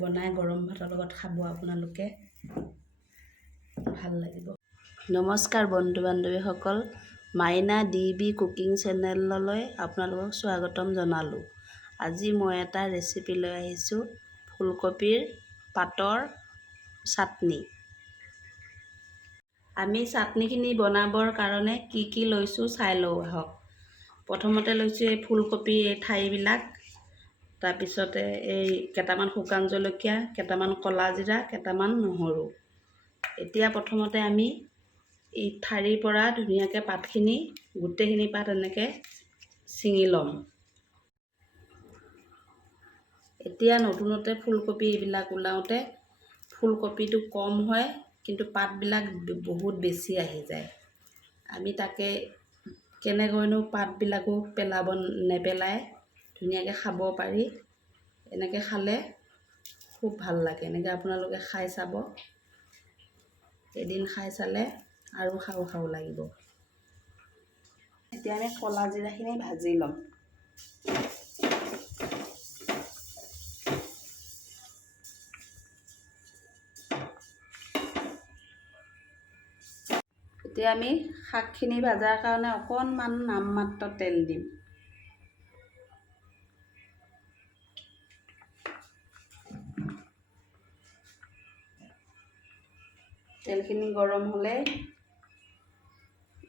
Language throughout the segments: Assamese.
বনাই গৰম ভাতৰ লগত খাব আপোনালোকে, ভাল লাগিব। নমস্কাৰ বন্ধু বান্ধৱীসকল, মাইনা DB কুকিং চেনেললৈ আপোনালোকক স্বাগতম জনালোঁ। আজি মই এটা ৰেচিপি লৈ আহিছোঁ, ফুলকবিৰ পাতৰ চাটনি। আমি চাটনিখিনি বনাবৰ কাৰণে কি লৈছোঁ চাই লওঁ আহক। প্ৰথমতে লৈছোঁ এই ফুলকবি এই ঠাৰিবিলাক, তাৰপিছতে এই কেইটামান শুকান জলকীয়া, কেইটামান ক'লা জিৰা, কেইটামান নহৰু। এতিয়া প্ৰথমতে আমি এই ঠাৰিৰ পৰা ধুনীয়াকৈ পাতখিনি, গোটেইখিনি পাত এনেকৈ ছিঙি ল'ম। এতিয়া নতুনতে ফুলকবি এইবিলাক ওলাওঁতে ফুলকবিটো কম হয়, কিন্তু পাতবিলাক বহুত বেছি আহি যায়। আমি তাকে কেনেকৈনো পাতবিলাকো নেপেলাই ধুনীয়াকৈ খাব পাৰি। এনেকৈ খালে খুব ভাল লাগে। এনেকৈ আপোনালোকে খাই চাব, এদিন খাই চালে আৰু খাওঁ খাওঁ লাগিব। এতিয়া আমি ক'লা জিৰাখিনি ভাজি ল'ম। এতিয়া আমি শাকখিনি ভাজাৰ কাৰণে অকণমান নামমাত্ৰ তেল দিম। তেলখিনি গৰম হ'লে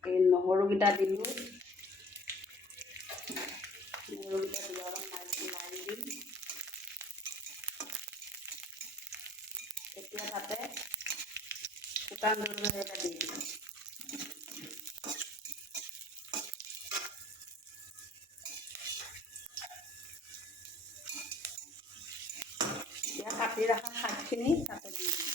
এই নহৰুকেইটা দিলোঁ। নহৰুকেইটা অলপ লাৰি দিম। এতিয়া তাতে শুকান জলকীয়া এটা দি দিম। এতিয়া কাটি ৰখা শাকখিনি তাতে দি দিম।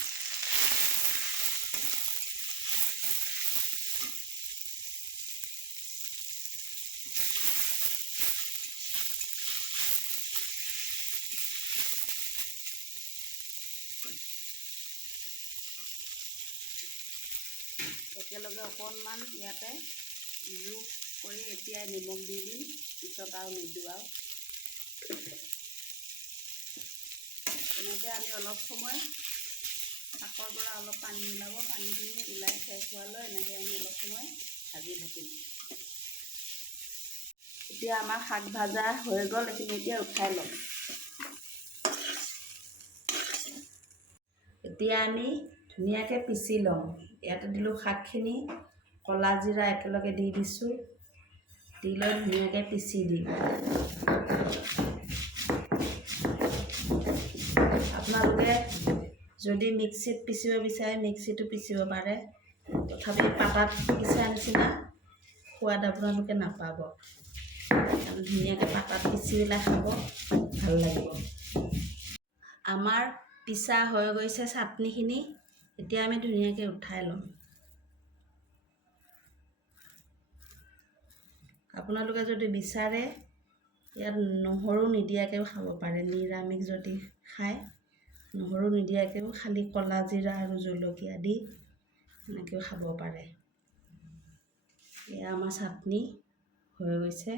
একেলগে অকণমান ইয়াতে জোখ কৰি এতিয়াই নিমখ দি দিম, পিছত আৰু নিদিওঁ আৰু। এনেকৈ আমি অলপ সময় শাকৰ পৰা অলপ পানী ওলাব, পানীখিনি ওলাই শেষ হোৱালৈ এনেকৈ আমি অলপ সময় ভাজি থাকিম। এতিয়া আমাৰ শাক ভাজা হৈ গ'ল, এইখিনি এতিয়া উঠাই ল'ম। এতিয়া আমি ধুনীয়াকৈ পিচি লওঁ। ইয়াতে দিলোঁ শাকখিনি, ক'লা জিৰা একেলগে দি দিছোঁ, দি লৈ ধুনীয়াকৈ পিচি দিম। আপোনালোকে যদি মিক্সিত পিচিব বিচাৰে মিক্সিতো পিচিব পাৰে, তথাপি পাতাত পিছা নিচিনা সোৱাদ আপোনালোকে নাপাব। ধুনীয়াকৈ পাতাত পিচি পেলাই খাব, ভাল লাগিব। আমাৰ পিছা হৈ গৈছে চাটনিখিনি, এতিয়া আমি ধুনীয়াকৈ উঠাই ল'ম। আপোনালোকে যদি বিচাৰে ইয়াত নহৰু নিদিয়াকৈও খাব পাৰে। নিৰামিষ যদি খায় নহৰু নিদিয়াকৈও খালি ক'লা জিৰা আৰু জলকীয়া দি এনেকৈও খাব পাৰে। এয়া আমাৰ চাটনি হৈ গৈছে।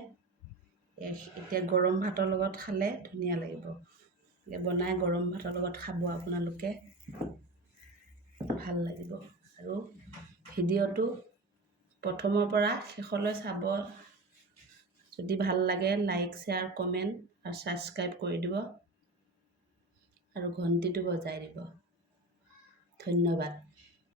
এতিয়া গৰম ভাতৰ লগত খালে ধুনীয়া লাগিব। বনাই গৰম ভাতৰ লগত খাব আপোনালোকে, ভাল লাগিব। আৰু ভিডিঅ'টো প্ৰথমৰ পৰা শেষলৈ চাব। যদি ভাল লাগে লাইক, শ্বেয়াৰ, কমেণ্ট আৰু ছাবস্ক্ৰাইব কৰি দিব আৰু ঘণ্টিটো বজাই দিব। ধন্যবাদ।